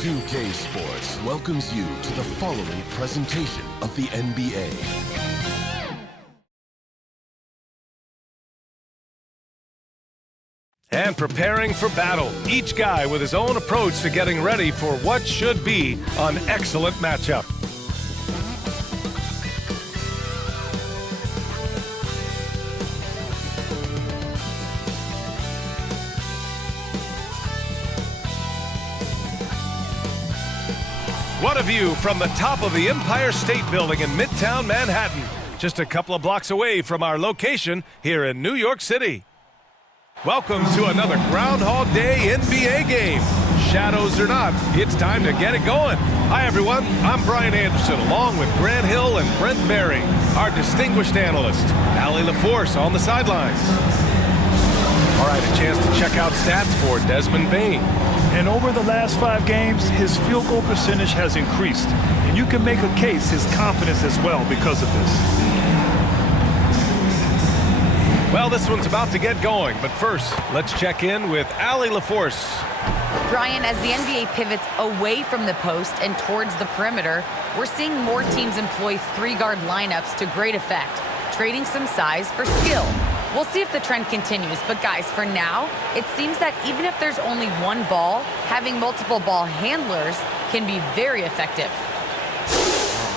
2K Sports welcomes you to the following presentation of the NBA. And preparing for battle, each guy with his own approach to getting ready for what should be an excellent matchup. What a view from the top of the Empire State Building in Midtown Manhattan, just a couple of blocks away from our location here in New York City. Welcome to another Groundhog Day NBA game. Shadows or not, it's time to get it going. Hi, everyone. I'm Brian Anderson, along with Grant Hill and Brent Berry, our distinguished analyst, Allie LaForce on the sidelines. All right, a chance to check out stats for Desmond Bane. And over the last 5 games, his field goal percentage has increased. And you can make a case his confidence as well because of this. Well, this one's about to get going, but first, let's check in with Allie LaForce. Brian, as the NBA pivots away from the post and towards the perimeter, we're seeing more teams employ 3-guard lineups to great effect, trading some size for skill. We'll see if the trend continues, but guys, for now, it seems that even if there's only one ball, having multiple ball handlers can be very effective.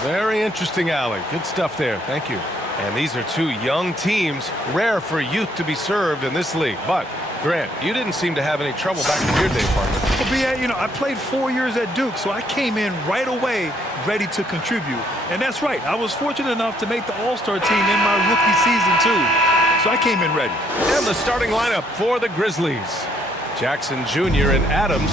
Very interesting, Allie. Good stuff there. Thank you. And these are 2 young teams, rare for youth to be served in this league. But, Grant, you didn't seem to have any trouble back in your day, partner. Well, BA, you know, I played 4 years at Duke, so I came in right away ready to contribute. And that's right. I was fortunate enough to make the All-Star team in my rookie season, too. So I came in ready. And the starting lineup for the Grizzlies. Jackson Jr. and Adams.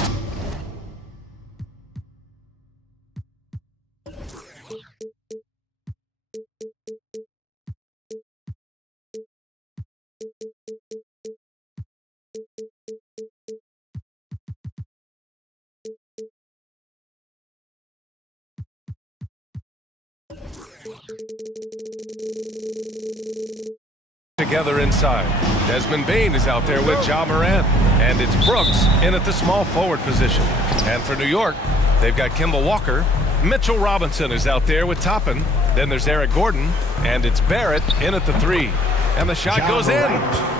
Together inside. Desmond Bane is out there with Ja Morant. And it's Brooks in at the small forward position. And for New York, they've got Kemba Walker. Mitchell Robinson is out there with Toppin. Then there's Eric Gordon. And it's Barrett in at the 3. And the shot goes in.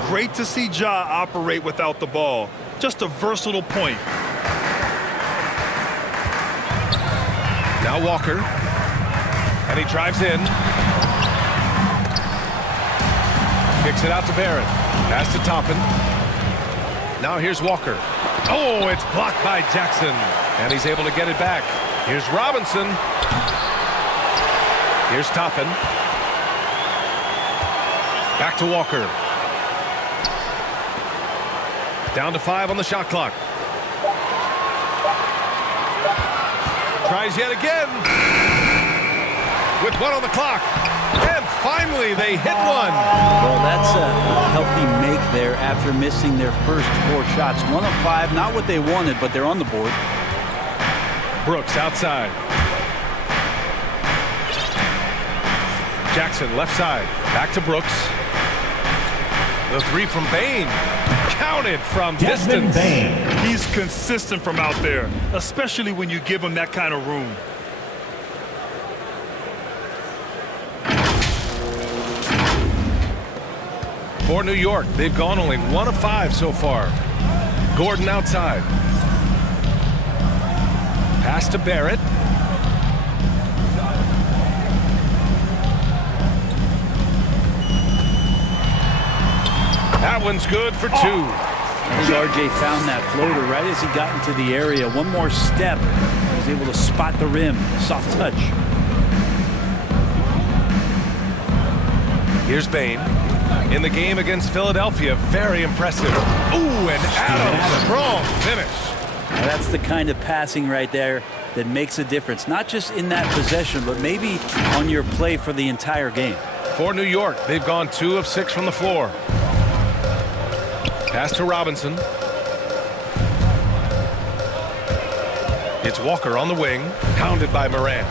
Great to see Ja operate without the ball. Just a versatile point. Now Walker. And he drives in. Kicks it out to Barrett. Pass to Toppin. Now here's Walker. Oh, it's blocked by Jackson. And he's able to get it back. Here's Robinson. Here's Toppin. Back to Walker. Down to 5 on the shot clock. Tries yet again. With 1 on the clock. And finally, they hit one. Well, that's a healthy make there after missing their first 4 shots. 1 of 5, not what they wanted, but they're on the board. Brooks outside. Jackson left side. Back to Brooks. The 3 from Bane. Counted from distance. He's consistent from out there, especially when you give him that kind of room. For New York, they've gone only 1 of 5 so far. Gordon outside. Pass to Barrett. That one's good for 2. I think RJ found that floater right as he got into the area. One more step. He was able to spot the rim. Soft touch. Here's Bane. In the game against Philadelphia, very impressive. Ooh, and Adams, strong finish. Now that's the kind of passing right there that makes a difference. Not just in that possession, but maybe on your play for the entire game. For New York, they've gone 2 of 6 from the floor. Pass to Robinson. It's Walker on the wing, pounded by Morant.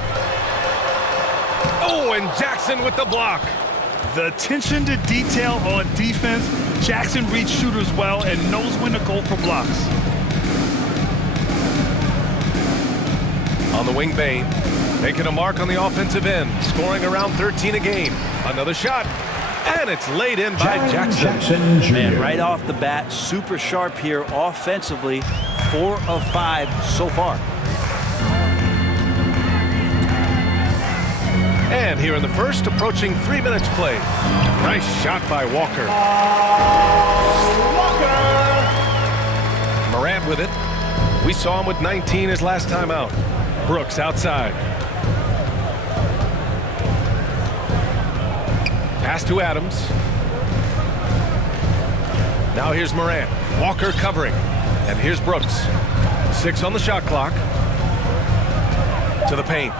Oh, and Jackson with the block. The attention to detail on defense. Jackson reads shooters well and knows when to go for blocks. the wing, Bain. Making a mark on the offensive end. Scoring around 13 a game. Another shot. And it's laid in by Jackson. Man, right off the bat, super sharp here offensively. 4 of 5 so far. And here in the first, approaching 3 minutes played. Nice shot by Walker. Morant with it. We saw him with 19 his last time out. Brooks outside. Pass to Adams. Now here's Morant. Walker covering. And here's Brooks. 6 on the shot clock. To the paint.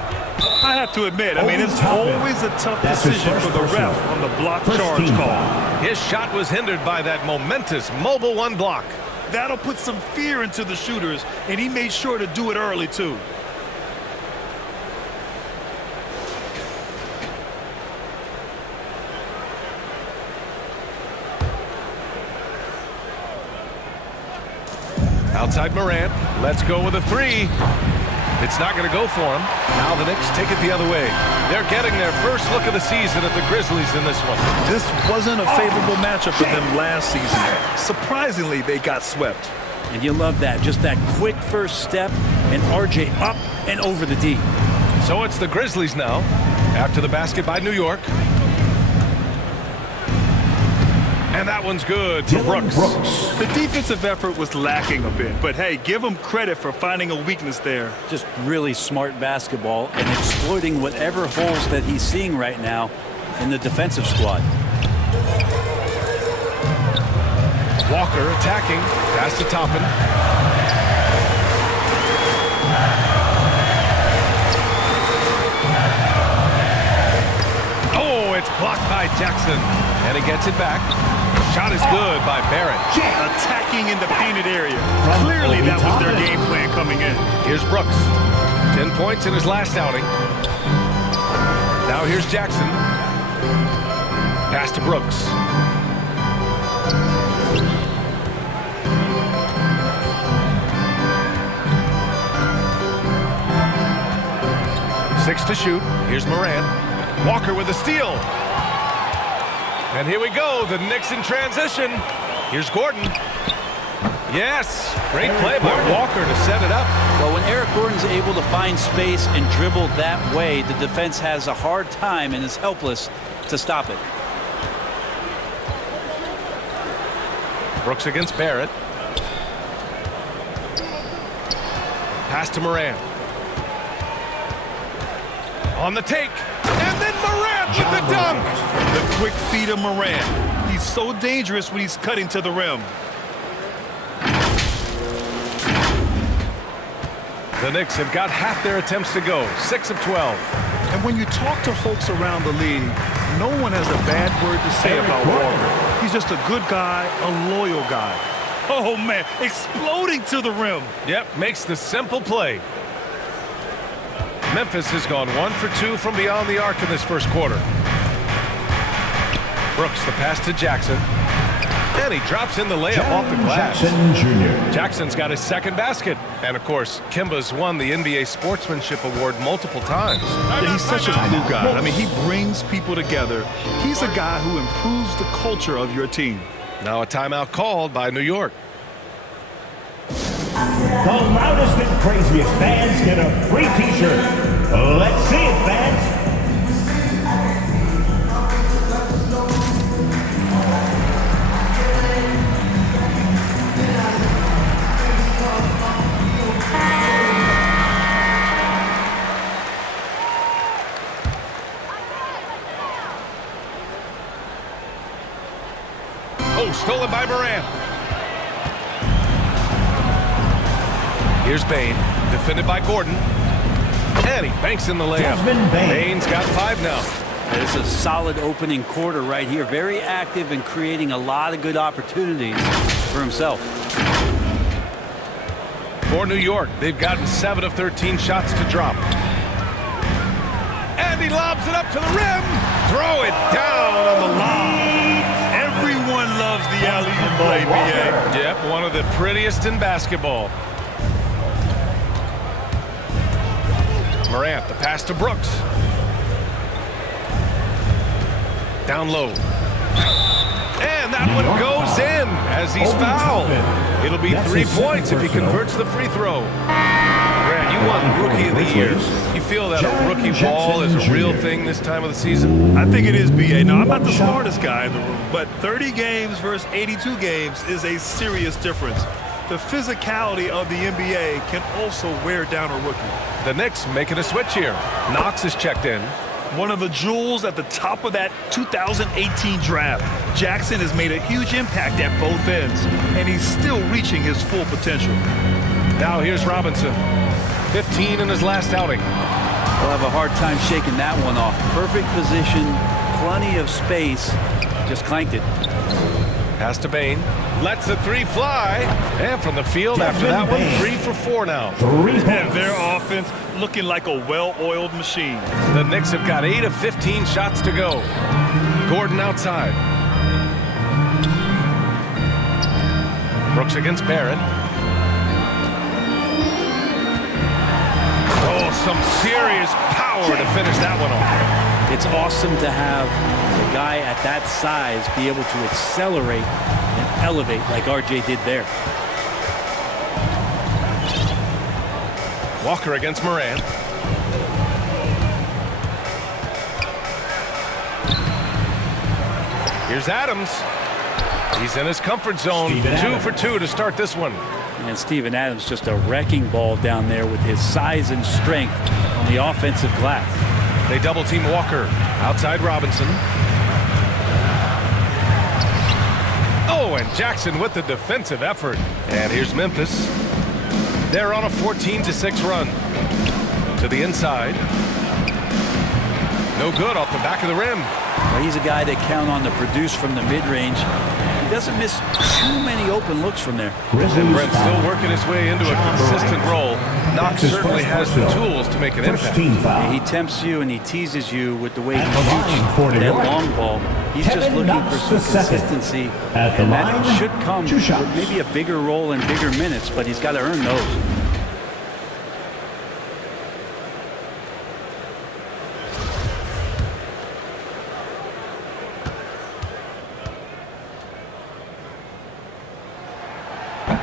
I have to admit, I mean, it's always a tough decision for the ref on the block charge call. His shot was hindered by that momentous mobile 1 block. That'll put some fear into the shooters, and he made sure to do it early, too. Outside Morant. Let's go with a 3. It's not going to go for him. Now the Knicks take it the other way. They're getting their first look of the season at the Grizzlies in this one. This wasn't a favorable matchup for them last season. Surprisingly, they got swept. And you love that. Just that quick first step, and RJ up and over the D. So it's the Grizzlies now, after the basket by New York. And that one's good for Brooks. The defensive effort was lacking a bit, but hey, give him credit for finding a weakness there. Just really smart basketball and exploiting whatever holes that he's seeing right now in the defensive squad. Walker attacking. Pass to Toppin. Oh, it's blocked by Jackson. And he gets it back. Shot is good by Barrett. Attacking in the painted area. Clearly that was their game plan coming in. Here's Brooks. 10 points in his last outing. Now here's Jackson. Pass to Brooks. Six to shoot. Here's Morant. Walker with a steal. And here we go, the Knicks in transition. Here's Gordon. Yes, great play by Walker to set it up. Well, when Eric Gordon's able to find space and dribble that way, the defense has a hard time and is helpless to stop it. Brooks against Barrett. Pass to Morant. On the take. And then Morant with the dunk. The quick feed of Morant. He's so dangerous when he's cutting to the rim. The Knicks have got half their attempts to go. 6 of 12. And when you talk to folks around the league, no one has a bad word to say about Walker. He's just a good guy, a loyal guy. Oh, man, exploding to the rim. Yep, makes the simple play. Memphis has gone 1 for 2 from beyond the arc in this first quarter. Brooks, the pass to Jackson. And he drops in the layup off the glass. Jackson Jr. Jackson's got his second basket. And, of course, Kimba's won the NBA Sportsmanship Award multiple times. Yeah, he's such a cool guy. I mean, he brings people together. He's a guy who improves the culture of your team. Now a timeout called by New York. The loudest and craziest fans get a free t-shirt. Let's see it, fans. Oh, stolen by Morant. Here's Bain, defended by Gordon. And he banks in the layup. Bain's got 5 now. It's a solid opening quarter right here. Very active and creating a lot of good opportunities for himself. For New York, they've gotten 7 of 13 shots to drop. And he lobs it up to the rim. Throw it down on the lob. Everyone loves the alley-oop play, BA. Yep, one of the prettiest in basketball. Morant, the pass to Brooks. Down low. And that one goes in as he's fouled. It'll be 3 points if he converts the free throw. Grant, you won Rookie of the Year. You feel that a rookie ball is a real thing this time of the season? I think it is, B.A. Now, I'm not the smartest guy in the room, but 30 games versus 82 games is a serious difference. The physicality of the NBA can also wear down a rookie. The Knicks making a switch here. Knox is checked in. One of the jewels at the top of that 2018 draft. Jackson has made a huge impact at both ends, and he's still reaching his full potential. Now here's Robinson. 15 in his last outing. We'll have a hard time shaking that one off. Perfect position, plenty of space. Just clanked it. Pass to Bain. Lets the three fly. And from the field after that one, 3 for 4 now. And their offense looking like a well-oiled machine. The Knicks have got 8 of 15 shots to go. Gordon outside. Brooks against Barrett. Oh, some serious power to finish that one off. It's awesome to have a guy at that size be able to accelerate and elevate like RJ did there. Walker against Morant. Here's Adams. He's in his comfort zone. 2 for 2 to start this one. And Steven Adams just a wrecking ball down there with his size and strength on the offensive glass. They double team Walker. Outside Robinson. Oh, and Jackson with the defensive effort. And here's Memphis. They're on a 14-6 run. To the inside. No good off the back of the rim. Well, he's a guy they count on to produce from the mid-range. He doesn't miss too many open looks from there. And Brent's still working his way into a consistent role. Knox certainly has the tools to make an impact. Yeah, he tempts you and he teases you with the way he shoots that long ball. He's just looking for some consistency, and that should come with maybe a bigger role and bigger minutes, but he's got to earn those.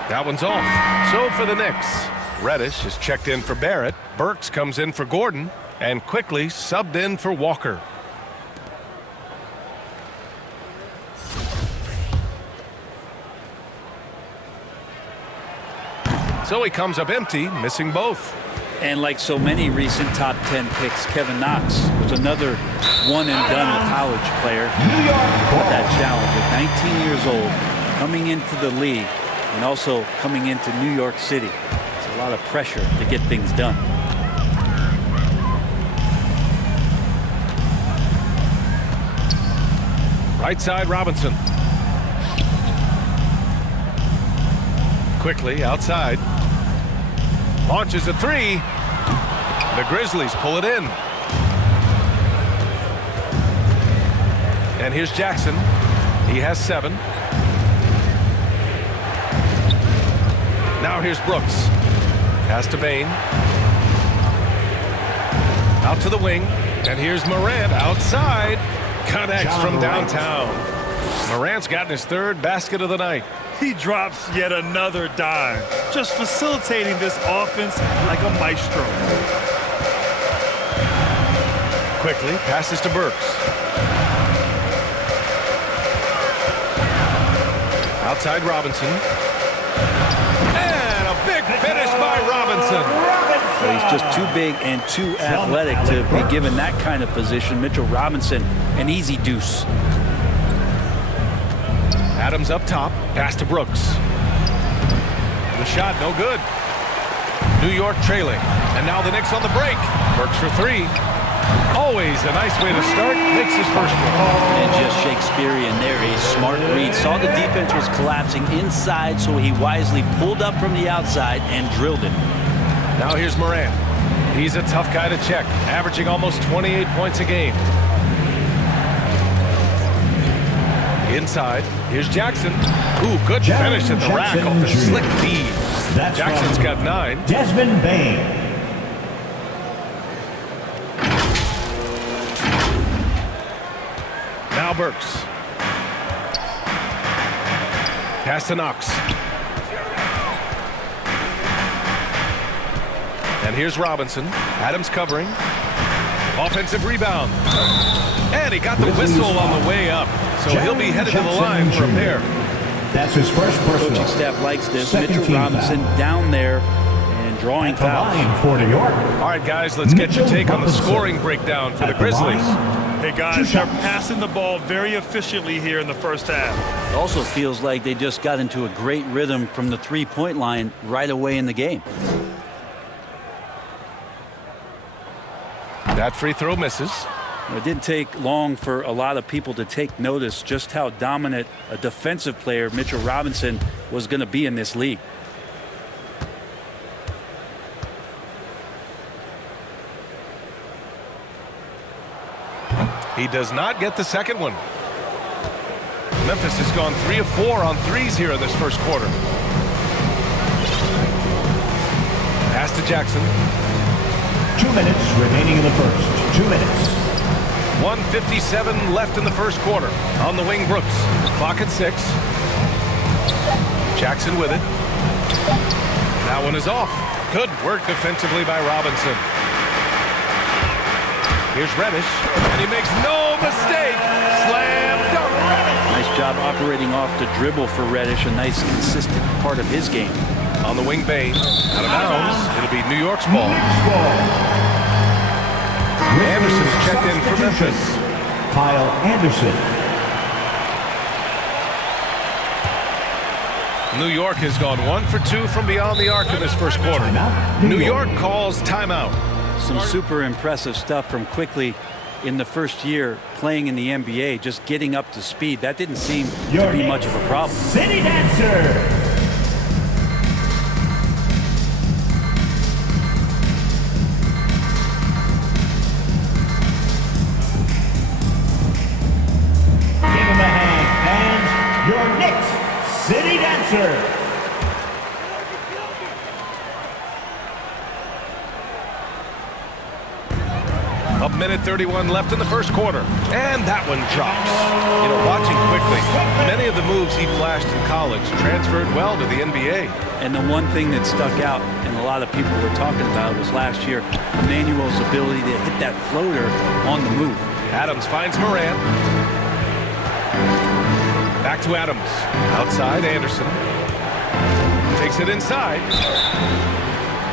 That one's off. So for the Knicks, Reddish is checked in for Barrett. Burks comes in for Gordon, and quickly subbed in for Walker. So he comes up empty, missing both. And like so many recent top 10 picks, Kevin Knox was another one-and-done college player. With that challenge at 19 years old, coming into the league, and also coming into New York City. It's a lot of pressure to get things done. Right side, Robinson. Quickly outside. Launches a 3. The Grizzlies pull it in. And here's Jackson. He has 7. Now here's Brooks. Pass to Bain. Out to the wing. And here's Morant outside. Connects from downtown. Morant's gotten his 3rd basket of the night. He drops yet another dime, just facilitating this offense like a maestro. Quickly passes to Burks. Outside Robinson. And a big finish by Robinson. So he's just too big and too athletic to be given that kind of position. Mitchell Robinson, an easy deuce. Adams up top. Pass to Brooks. The shot no good. New York trailing. And now the Knicks on the break. Burks for 3. Always a nice way to start. Makes his first one. And just Shakespearean there. A smart read. Saw the defense was collapsing inside, so he wisely pulled up from the outside and drilled it. Now here's Morant. He's a tough guy to check, averaging almost 28 points a game. Inside, here's Jackson. Ooh, good finish at the rack off the slick feed. Jackson's got 9. Desmond Bain. Now Burks. Pass to Knox. And here's Robinson. Adams covering. Offensive rebound. And he got the whistle on the way up. So he'll be headed to the line for a pair. That's his first personal. Coaching staff likes this. Second Mitchell Robinson foul. down there and drawing At the fouls. line for New York. All right, guys, let's get your Mitchell take on the Robinson. scoring breakdown for the At Grizzlies. line, Hey, guys, they're passing the ball very efficiently here in the first half. It also feels like they just got into a great rhythm from the three-point line right away in the game. That free throw misses. It didn't take long for a lot of people to take notice just how dominant a defensive player Mitchell Robinson was going to be in this league. He does not get the second one. Memphis has gone 3 of 4 on threes here in this first quarter. Pass to Jackson. 2 minutes remaining in the first. 2 minutes. 1:57 left in the first quarter. On the wing, Brooks. Clock at 6. Jackson with it. That one is off. Good work defensively by Robinson. Here's Reddish, and he makes no mistake. Slam dunk. Nice job operating off the dribble for Reddish, a nice consistent part of his game. On the wing, Bain. Out of bounds. It'll be New York's ball. Anderson's checked in for Memphis. Kyle Anderson. New York has gone 1 for 2 from beyond the arc in this first quarter. New York calls timeout. Some super impressive stuff from Quickly in the first year playing in the NBA, just getting up to speed. That didn't seem to be much of a problem. City Dancer. Give him a hand, fans. Your Knicks City Dancer. A minute 31 left in the first quarter. And that one drops. You know, watching Quickly, many of the moves he flashed in college transferred well to the NBA. And the one thing that stuck out, and a lot of people were talking about, was last year, Emmanuel's ability to hit that floater on the move. Adams finds Morant. Back to Adams. Outside, Anderson. Takes it inside.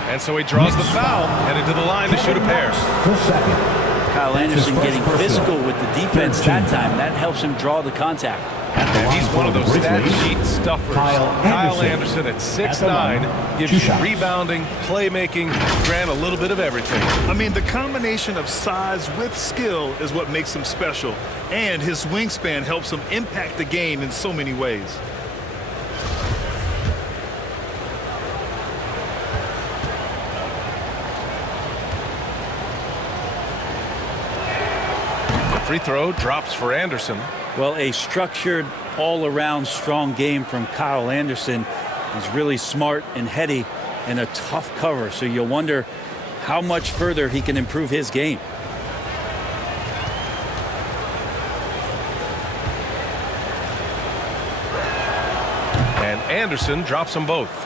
And so he draws the foul, headed to the line to shoot a pair. Kyle Anderson getting physical with the defense that time. That helps him draw the contact. And he's one of those stat sheet stuffers. Kyle Anderson at 6'9", gives you rebounding, playmaking, grant a little bit of everything. I mean, the combination of size with skill is what makes him special. And his wingspan helps him impact the game in so many ways. Free throw drops for Anderson. Well, a structured, all-around strong game from Kyle Anderson. He's really smart and heady and a tough cover. So you'll wonder how much further he can improve his game. And Anderson drops them both.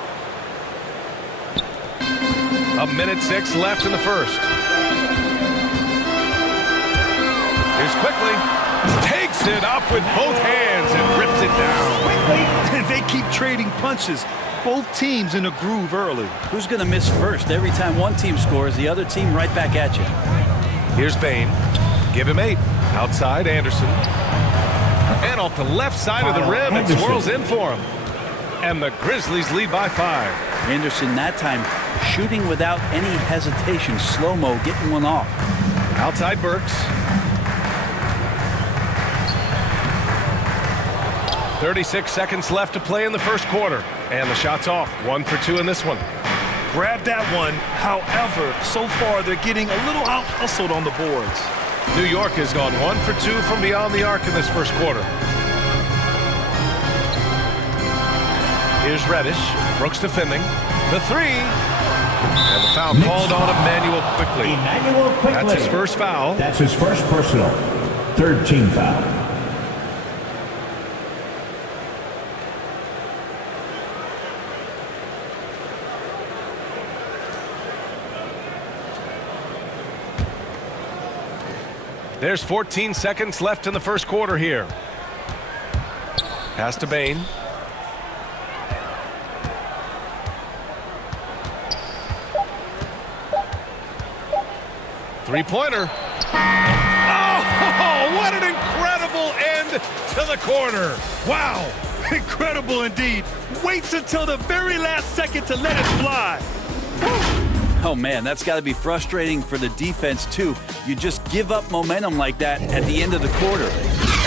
A minute 6 left in the first. Here's Quickly. Takes it up with both hands and rips it down. They keep trading punches. Both teams in a groove early. Who's going to miss first? Every time one team scores, the other team right back at you. Here's Bain. Give him 8. Outside, Anderson. And off the left side of the rim, it swirls in for him. And the Grizzlies lead by 5. Anderson that time shooting without any hesitation. Slow-mo, getting one off. Outside Burks. 36 seconds left to play in the first quarter. And the shot's off. 1 for 2 in this one. Grab that one. However, so far they're getting a little out-hustled on the boards. New York has gone 1 for 2 from beyond the arc in this first quarter. Here's Reddish. Brooks defending. The 3. And the foul called on Emmanuel Quickly. Emmanuel Quickly. That's his first foul. That's his first personal. Third team foul. There's 14 seconds left in the first quarter here. Pass to Bain. Three-pointer. Oh, what an incredible end to the quarter. Wow, incredible indeed. Waits until the very last second to let it fly. Oh, man, that's got to be frustrating for the defense, too. You just give up momentum like that at the end of the quarter.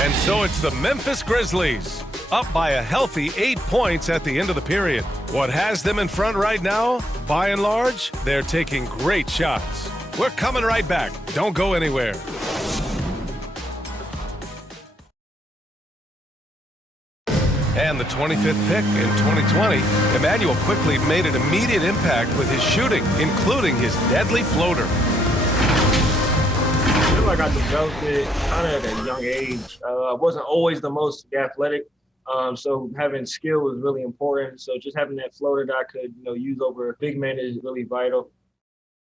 And so it's the Memphis Grizzlies, up by a healthy 8 points at the end of the period. What has them in front right now? By and large, they're taking great shots. We're coming right back. Don't go anywhere. And the 25th pick in 2020, Emmanuel quickly made an immediate impact with his shooting, including his deadly floater. I feel like I developed it kind of at a young age. I wasn't always the most athletic, so having skill was really important. So just having that floater that I could, use over big men is really vital.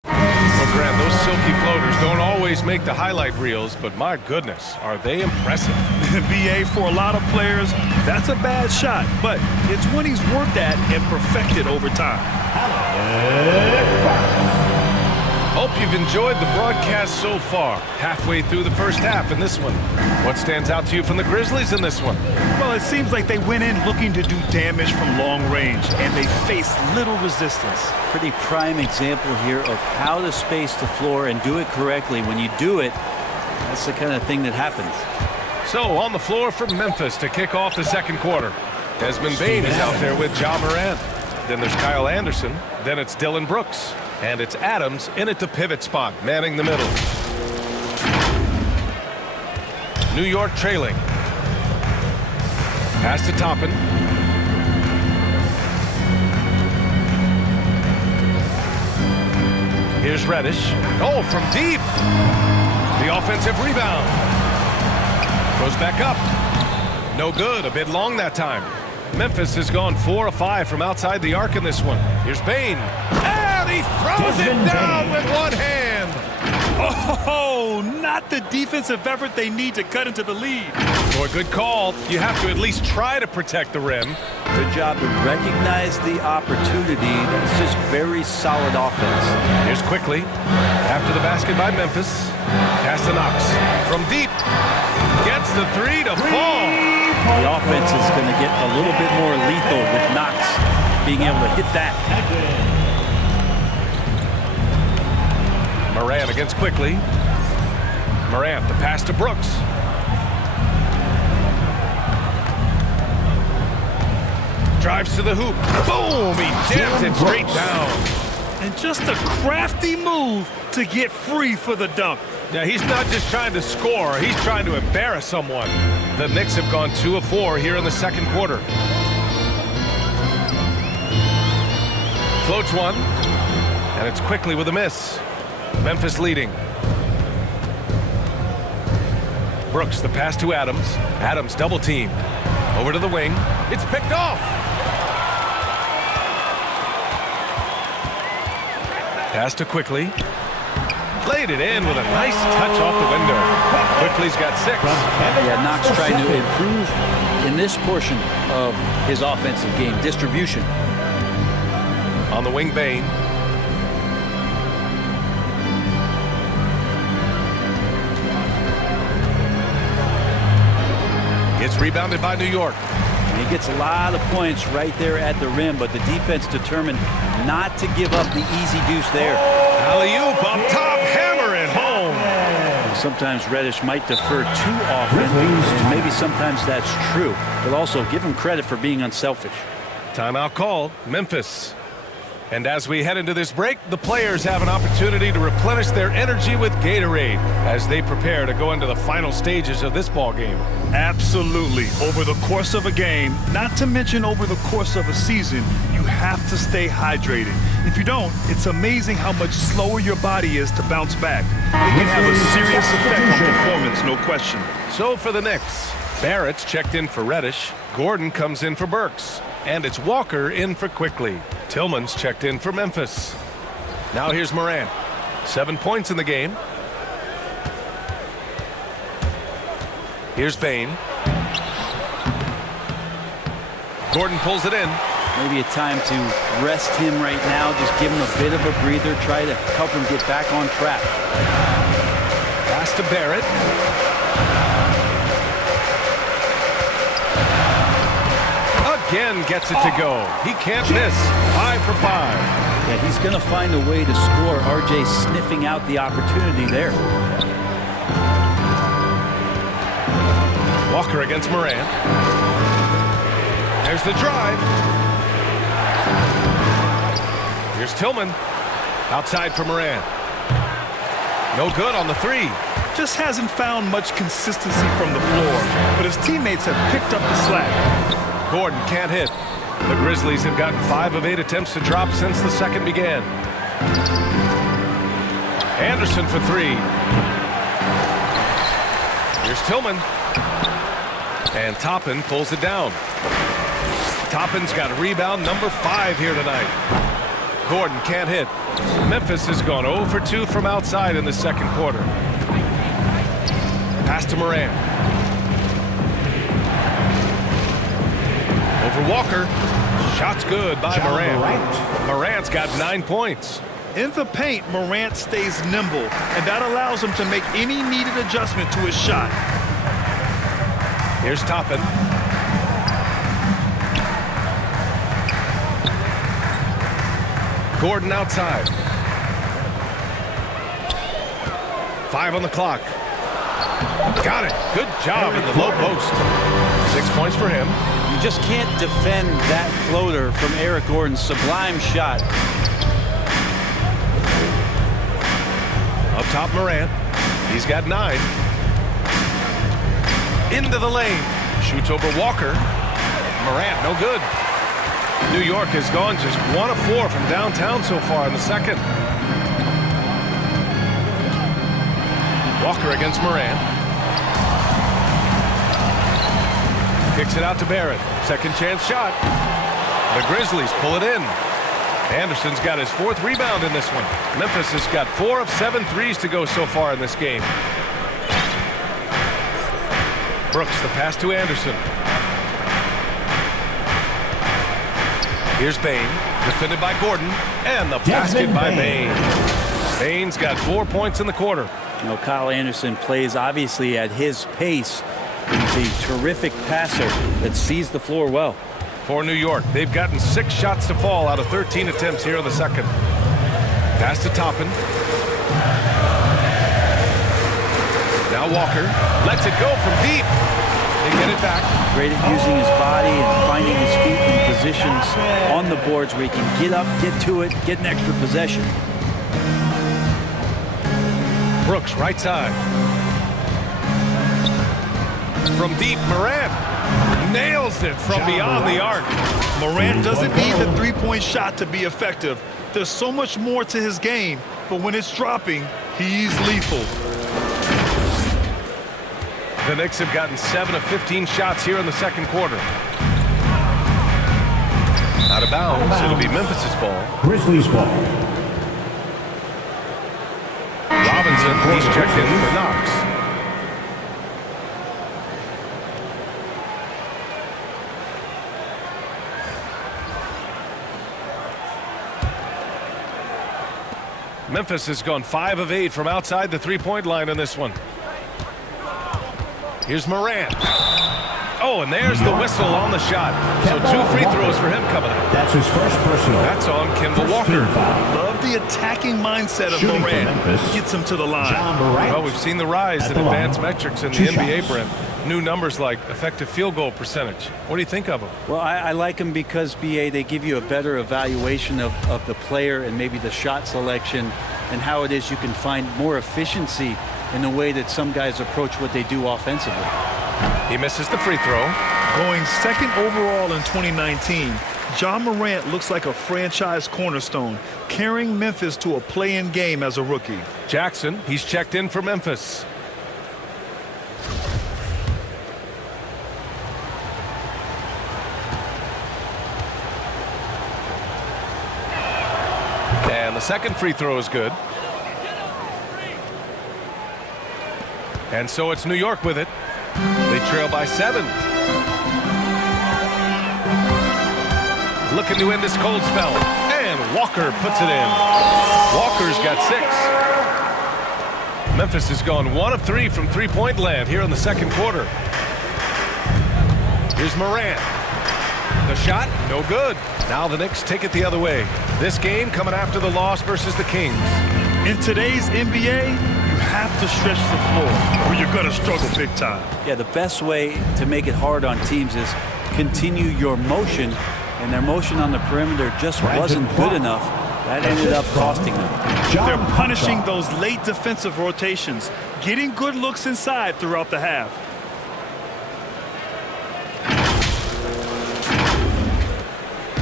Well, Graham, those silky floaters don't always make the highlight reels, but my goodness, are they impressive. BA, for a lot of players, that's a bad shot, but it's when he's worked at and perfected over time. Hope you've enjoyed the broadcast so far. Halfway through the first half in this one. What stands out to you from the Grizzlies in this one? Well, it seems like they went in looking to do damage from long range, and they faced little resistance. Pretty prime example here of how to space the floor and do it correctly. When you do it, that's the kind of thing that happens. So on the floor for Memphis to kick off the second quarter. Desmond Bain is out there with Ja Morant. Then there's Kyle Anderson. Then it's Dylan Brooks. And it's Adams in at the pivot spot, manning the middle. New York trailing. Pass to Toppin. Here's Reddish. Oh, from deep. The offensive rebound. Goes back up. No good. A bit long that time. Memphis has gone 4 of 5 from outside the arc in this one. Here's Bain. And he throws it down with one hand. Oh, not the defensive effort they need to cut into the lead. For a good call, you have to at least try to protect the rim. Good job to recognize the opportunity. That's just very solid offense. Here's quickly. After the basket by Memphis. Pass to Knox. From deep. Gets the three to fall. The offense is going to get a little bit more lethal with Knox being able to hit that. Morant against quickly. Morant, the pass to Brooks. Drives to the hoop. Boom! He jams it straight down. And just a crafty move to get free for the dunk. Yeah, he's not just trying to score. He's trying to embarrass someone. The Knicks have gone 2 of 4 here in the second quarter. Floats one. And it's quickly with a miss. Memphis leading. Brooks, the pass to Adams. Adams double team. Over to the wing. It's picked off. Pass to Quickly. Laid it in with a nice touch off the window. Quickly's got 6. Yeah, Knox trying to improve in this portion of his offensive game, distribution. On the wing, Bain. It's rebounded by New York. He gets a lot of points right there at the rim, but the defense determined not to give up the easy deuce there. Alley-oop up top, hammer it home. Sometimes Reddish might defer too often, and maybe sometimes that's true, but also give him credit for being unselfish. Timeout called, Memphis. And as we head into this break, the players have an opportunity to replenish their energy with Gatorade as they prepare to go into the final stages of this ball game. Absolutely. Over the course of a game, not to mention over the course of a season, you have to stay hydrated. If you don't, it's amazing how much slower your body is to bounce back. It can have a serious effect on performance, no question. So for the Knicks, Barrett's checked in for Reddish. Gordon comes in for Burks. And it's Walker in for Quickly. Tillman's checked in for Memphis. Now here's Morant. 7 points in the game. Here's Bain. Gordon pulls it in. Maybe a time to rest him right now. Just give him a bit of a breather. Try to help him get back on track. Pass to Barrett. Again gets it to go. He can't miss. 5 for 5. Yeah, he's going to find a way to score. RJ sniffing out the opportunity there. Walker against Morant. There's the drive. Here's Tillman. Outside for Morant. No good on the three. Just hasn't found much consistency from the floor, but his teammates have picked up the slack. Gordon can't hit. The Grizzlies have gotten 5 of 8 attempts to drop since the second began. Anderson for 3. Here's Tillman. And Toppin pulls it down. Toppin's got a rebound number 5 here tonight. Gordon can't hit. Memphis has gone 0 for 2 from outside in the second quarter. Pass to Morant. Over Walker. Shot's good by Morant. Morant's got 9 points. In the paint, Morant stays nimble, and that allows him to make any needed adjustment to his shot. Here's Toppin. Gordon outside. 5 on the clock. Got it. Good job in the low post. 6 points for him. You just can't defend that floater from Eric Gordon's sublime shot. Up top, Morant. He's got 9. Into the lane. Shoots over Walker. Morant, no good. New York has gone just 1 of 4 from downtown so far in the second. Walker against Morant. Kicks it out to Barrett. Second chance shot. The Grizzlies pull it in. Anderson's got his 4th rebound in this one. Memphis has got 4 of 7 threes to go so far in this game. Brooks, the pass to Anderson. Here's Bain, defended by Gordon, and the basket by Bain. Bain's got 4 points in the quarter. You know, Kyle Anderson plays obviously at his pace. He's a terrific passer that sees the floor well. For New York, they've gotten 6 shots to fall out of 13 attempts here in the second. Pass to Toppin. Now Walker lets it go from deep. They get it back. Great at using his body and finding his feet in positions on the boards where he can get up, get to it, get an extra possession. Brooks, right side. From deep, Morant nails it from beyond the arc. Morant doesn't need the three-point shot to be effective. There's so much more to his game, but when it's dropping, he's lethal. The Knicks have gotten 7 of 15 shots here in the second quarter. Out of bounds. It'll be Memphis's ball. Grizzlies ball. Robinson, he's checked in for Knox. Memphis has gone 5 of 8 from outside the three-point line in this one. Here's Morant. Oh, and there's the whistle on the shot. So 2 free throws for him coming up. That's his first personal. That's on Kimball Walker. Love the attacking mindset of Morant. Gets him to the line. Well, we've seen the rise in advanced metrics in the NBA, Brent. New numbers like effective field goal percentage. What do you think of them? Well, I like them because, BA, they give you a better evaluation of the player and maybe the shot selection and how it is you can find more efficiency in the way that some guys approach what they do offensively. He misses the free throw. Going 2nd overall in 2019, Ja Morant looks like a franchise cornerstone, carrying Memphis to a play-in game as a rookie. Jackson, he's checked in for Memphis. And the second free throw is good. And so it's New York with it. trail by 7. Looking to end this cold spell. And Walker puts it in. Walker's got 6. Memphis has gone 1 of 3 from three-point land here in the second quarter. Here's Morant. The shot, no good. Now the Knicks take it the other way. This game coming after the loss versus the Kings. In today's NBA, you have to stretch the floor or you're going to struggle big time. Yeah, the best way to make it hard on teams is continue your motion, and their motion on the perimeter just wasn't good enough. That ended up costing them. They're punishing those late defensive rotations, getting good looks inside throughout the half.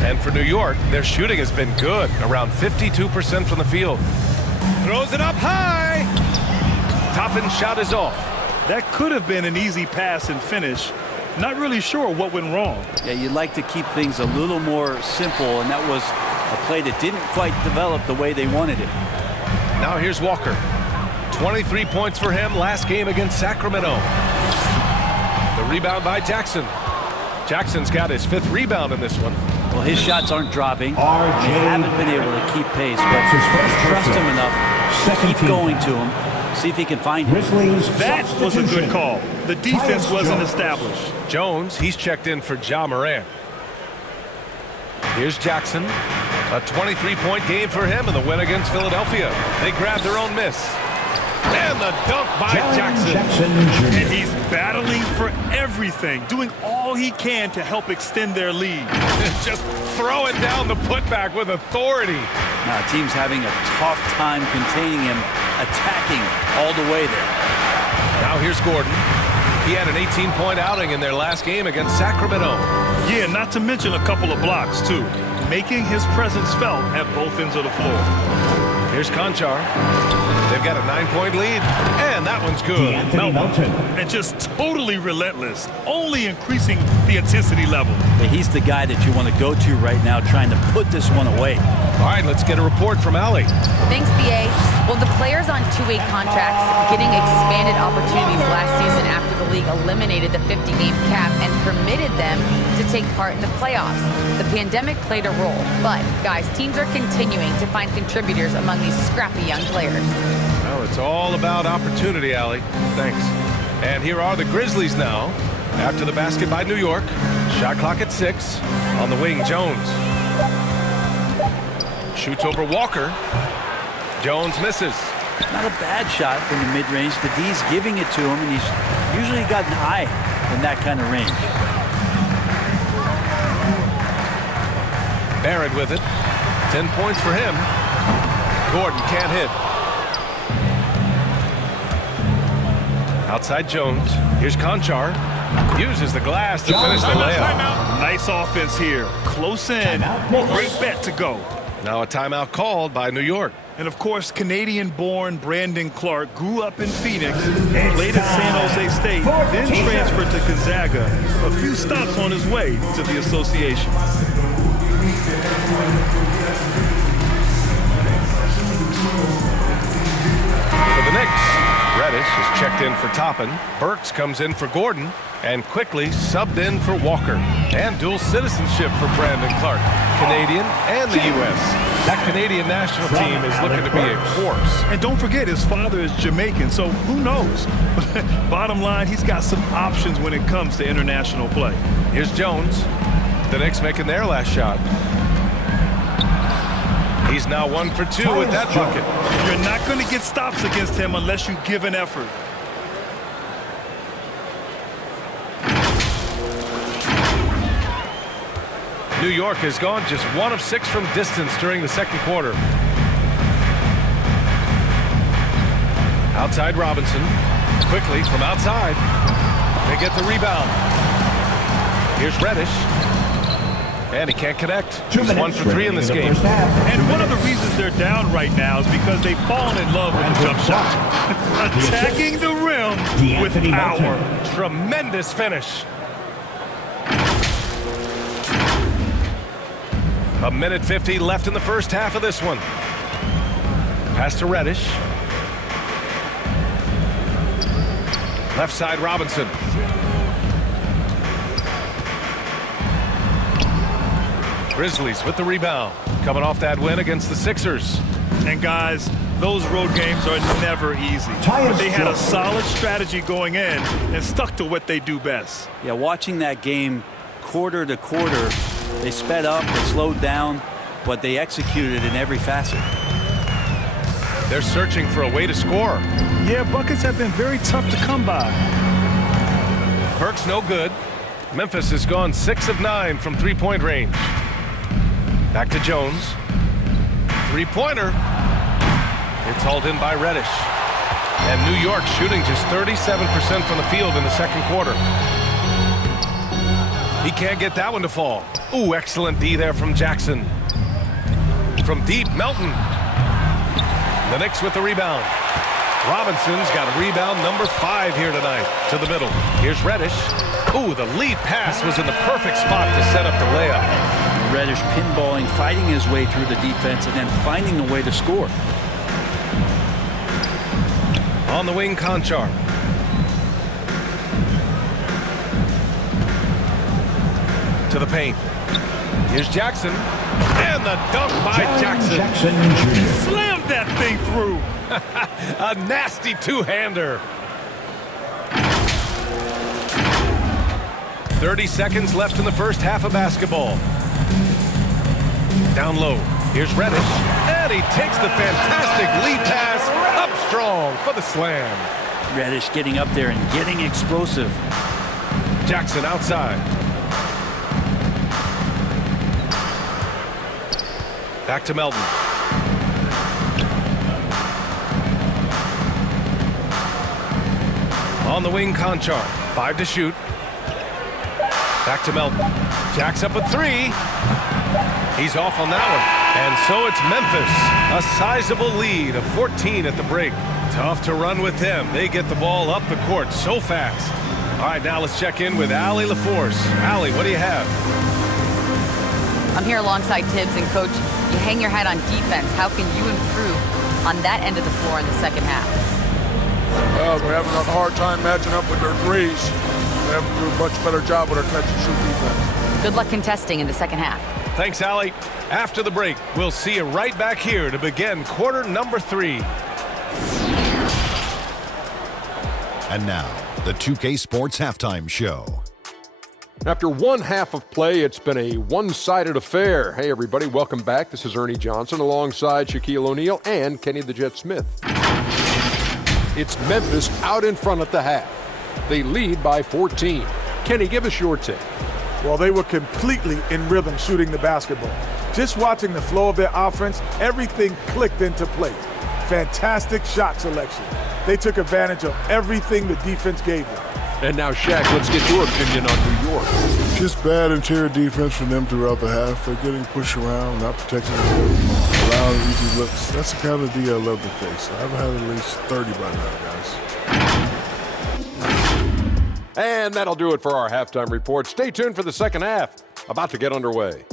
And for New York, their shooting has been good, around 52% from the field. Throws it up high. Toppin's shot is off. That could have been an easy pass and finish. Not really sure what went wrong. Yeah, you'd like to keep things a little more simple, and that was a play that didn't quite develop the way they wanted it. Now here's Walker. 23 points for him last game against Sacramento. The rebound by Jackson. Jackson's got his 5th rebound in this one. Well, his shots aren't dropping. They haven't been able to keep pace, but trust him enough. Keep going to him. See if he can find him. That was a good call. The defense wasn't established. Jones, he's checked in for Ja Morant. Here's Jackson. A 23-point game for him in the win against Philadelphia. They grabbed their own miss. And the dunk by Jackson. And he's battling for everything, doing all he can to help extend their lead. Just throwing down the putback with authority. Now, the team's having a tough time containing him, attacking all the way there. Now here's Gordon. He had an 18-point outing in their last game against Sacramento. Yeah, not to mention a couple of blocks, too, making his presence felt at both ends of the floor. Here's Conchar. They've got a 9-point lead, and that one's good. Melton. And just totally relentless, only increasing the intensity level. Yeah, he's the guy that you want to go to right now, trying to put this one away. All right, let's get a report from Allie. Thanks, BA. Well, the players on two-way contracts getting expanded opportunities last season after the league eliminated the 50-game cap and permitted them to take part in the playoffs. The pandemic played a role, but, guys, teams are continuing to find contributors among these scrappy young players. Well, it's all about opportunity, Allie. Thanks. And here are the Grizzlies now. After the basket by New York. Shot clock at 6. On the wing, Jones. Shoots over Walker. Jones misses. Not a bad shot from the mid-range. The D's giving it to him, and he's usually got an eye in that kind of range. Barrett with it. 10 points for him. Gordon can't hit. Outside Jones. Here's Conchar. Uses the glass to finish the layup. Nice offense here. Close in. Great bet to go. Now a timeout called by New York. And of course, Canadian-born Brandon Clark grew up in Phoenix, played at San Jose State, then transferred to Gonzaga. A few stops on his way to the association. For the Knicks, Reddish is checked in for Toppin. Burks comes in for Gordon. And quickly subbed in for Walker. And dual citizenship for Brandon Clark. Canadian and the U.S. That Canadian national team is looking to be a force. And don't forget, his father is Jamaican, so who knows? Bottom line, he's got some options when it comes to international play. Here's Jones. The Knicks making their last shot. He's now 1 for 2 with that bucket. You're not going to get stops against him unless you give an effort. New York has gone just 1 of 6 from distance during the second quarter. Outside Robinson. Quickly from outside. They get the rebound. Here's Reddish. And he can't connect. He's 1 for 3 in this game. And one of the reasons they're down right now is because they've fallen in love with the jump shot. Attacking the rim with power. Tremendous finish. A minute 50 left in the first half of this one. Pass to Reddish. Left side Robinson. Grizzlies with the rebound. Coming off that win against the Sixers. And guys, those road games are never easy. But they had a solid strategy going in and stuck to what they do best. Yeah, watching that game quarter to quarter, they sped up, they slowed down, but they executed in every facet. They're searching for a way to score. Yeah, buckets have been very tough to come by. Burke's no good. Memphis has gone 6 of 9 from three-point range. Back to Jones. Three-pointer. It's hauled in by Reddish. And New York shooting just 37% from the field in the second quarter. He can't get that one to fall. Ooh, excellent D there from Jackson. From deep, Melton. The Knicks with the rebound. Robinson's got a rebound number 5 here tonight. To the middle. Here's Reddish. Ooh, the lead pass was in the perfect spot to set up the layup. Reddish pinballing, fighting his way through the defense, and then finding a way to score. On the wing, Conchar. To the paint. Here's Jackson. And the dunk by Jackson. Slammed that thing through. A nasty two-hander. 30 seconds left in the first half of basketball. Down low. Here's Reddish. And he takes the fantastic lead pass up strong for the slam. Reddish getting up there and getting explosive. Jackson outside. Back to Melton. On the wing, Conchar. 5 to shoot. Back to Melton. Jack's up a 3. He's off on that one. And so it's Memphis. A sizable lead of 14 at the break. Tough to run with them. They get the ball up the court so fast. All right, now let's check in with Allie LaForce. Allie, what do you have? I'm here alongside Tibbs, and Coach, you hang your hat on defense. How can you improve on that end of the floor in the second half? Well, we're having a hard time matching up with their threes. We have to do a much better job with our catch-and-shoot defense. Good luck contesting in the second half. Thanks, Allie. After the break, we'll see you right back here to begin quarter number 3. And now, the 2K Sports Halftime Show. After one half of play, it's been a one-sided affair. Hey, everybody, welcome back. This is Ernie Johnson alongside Shaquille O'Neal and Kenny the Jet Smith. It's Memphis out in front at the half. They lead by 14. Kenny, give us your take. Well, they were completely in rhythm shooting the basketball. Just watching the flow of their offense, everything clicked into place. Fantastic shot selection. They took advantage of everything the defense gave them. And now, Shaq, let's get your opinion on New York. Just bad interior defense from them throughout the half. They're getting pushed around, not protecting the rim, allowing easy looks. That's the kind of D I love to face. I've had at least 30 by now, guys. And that'll do it for our halftime report. Stay tuned for the second half, about to get underway.